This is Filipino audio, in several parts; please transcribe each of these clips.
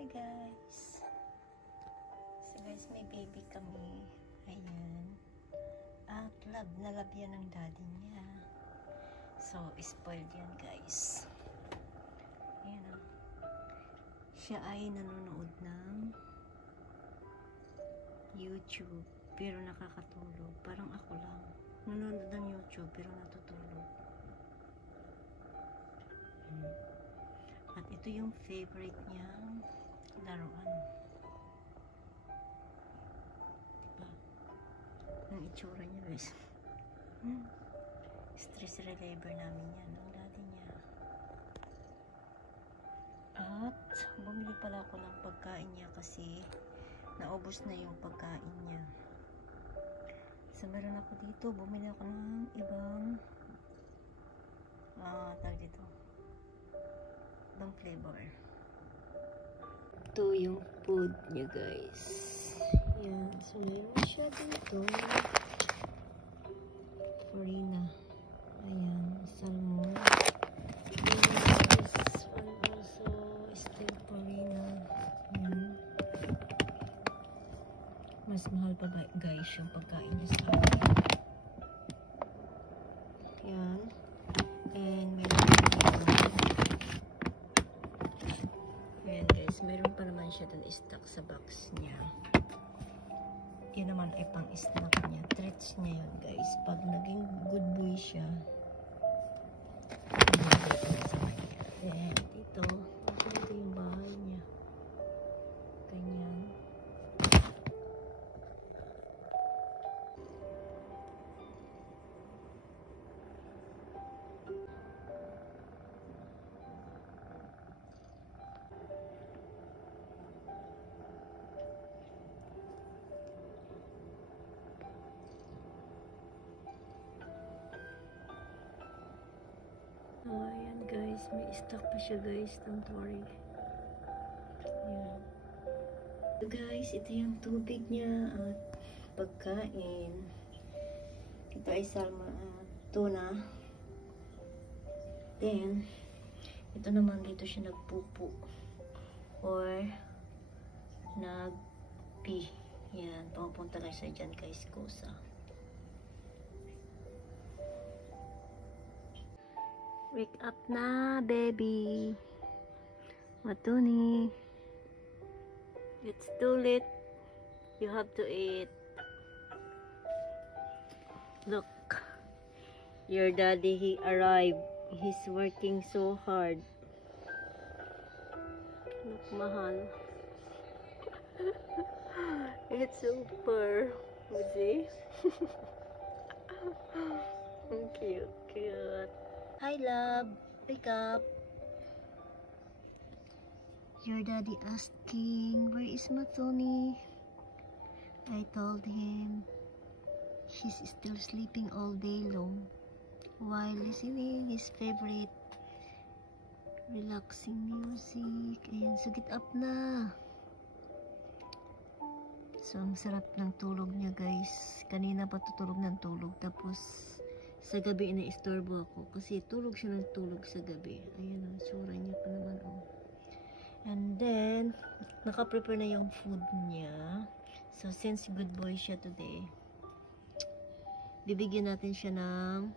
Hi guys. So guys, may baby kami. Ayan. At love na love yan ng daddy niya. So, spoiled yan guys. Ayan o. Siya ay nanonood ng YouTube. Pero nakakatulog. Parang ako lang. Nanonood ng YouTube pero natutulog. At ito yung favorite niyang laruan. Diba? Ang itsura niya guys. Stress reliever namin yan. Ang daddy niya. At bumili pala ako ng pagkain niya kasi naubos na yung pagkain niya. So meron ako dito. Bumili ako ng ibang tawag dito. Ibang flavor. Ito yung food niya guys. Yan. So meron siya dito. Farina. Ayan. Salmon. This one also still farina. Ayan. Mas mahal pa ba guys yung pagkain niya sa akin. Ayan. And meron meron pa naman siya dun stock sa box niya. Yan naman ay pang snack niya. Treats niya yun guys. Pag naging good boy siya. Then dito. Dito yung bahay niya. Ganyan. Oh, ayan guys, may stock pa siya guys, don't worry. Ayan. So guys, ito yung tubig niya at pagkain. Ito ay salmon, tuna. Then, ito naman dito siya nagpupo or nagpee. Yan, pupunta lang siya dyan guys, kusa. Wake up na, baby. Matuni. It's too late. You have to eat. Look. Your daddy, he arrived. He's working so hard. Look, mahal. It's super. See? Cute, cute. Hi love, wake up. Your daddy asking, where is Matoni? I told him she's still sleeping all day long while listening his favorite relaxing music. Ayan, so get up na. So ang sarap ng tulog niya guys. Kanina pa tutulog ng tulog tapos sa gabi ina-istorbo ako kasi tulog siya ng tulog sa gabi. Ayan ang tsura niya pa naman oh. And then naka-prepare na yung food niya. So since good boy siya today, bibigyan natin siya ng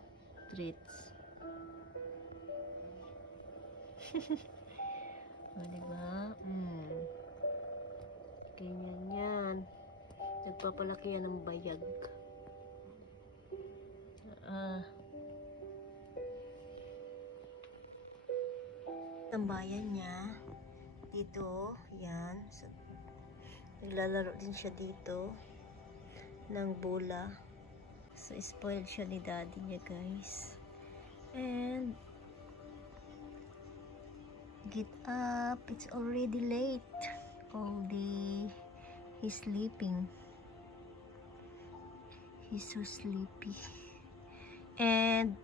treats. O diba? Ganyan yan. Nagpapalaki yan ng bayag. Tambayan niya dito, yan. So, naglalaro din siya dito ng bola. So spoiled siya ni daddy niya guys. And get up, it's already late. All day he's sleeping. He's so sleepy. And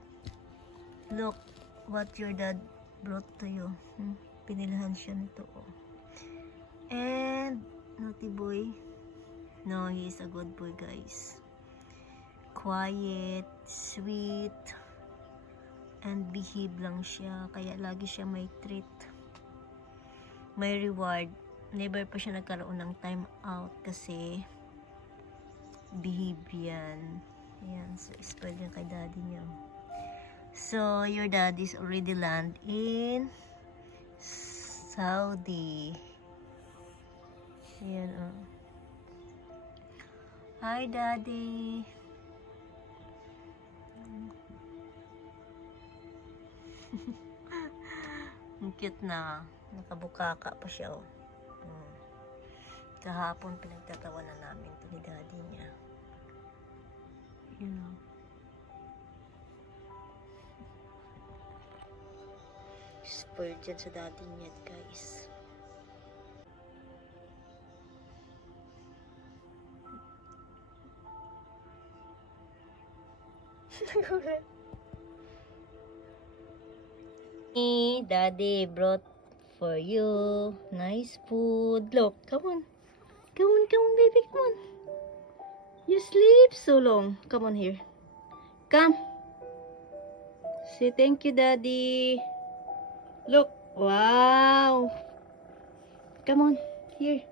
look what your dad brought to you. Pinilhan siya nito oh. And naughty boy. No, he's a good boy guys. Quiet, sweet, and behave lang siya. Kaya lagi siya may treat. May reward never pa siya nagkaroon ng time out kasi behave yan. Ayan, so spoil yan kay daddy niya. So, your daddy's already land in Saudi. Ayan, oh. Hi, daddy. Ang cute na. Nakabukaka pa siya, oh. Kahapon pinagtatawanan namin ito ni daddy niya. You know. Spoiled dyan sa daddy niya, guys. Daddy brought for you nice food. Look, come on. Come on, come on, baby, come on. You sleep so long. Come on here. Come. Say thank you, daddy. Look. Wow. Come on, here.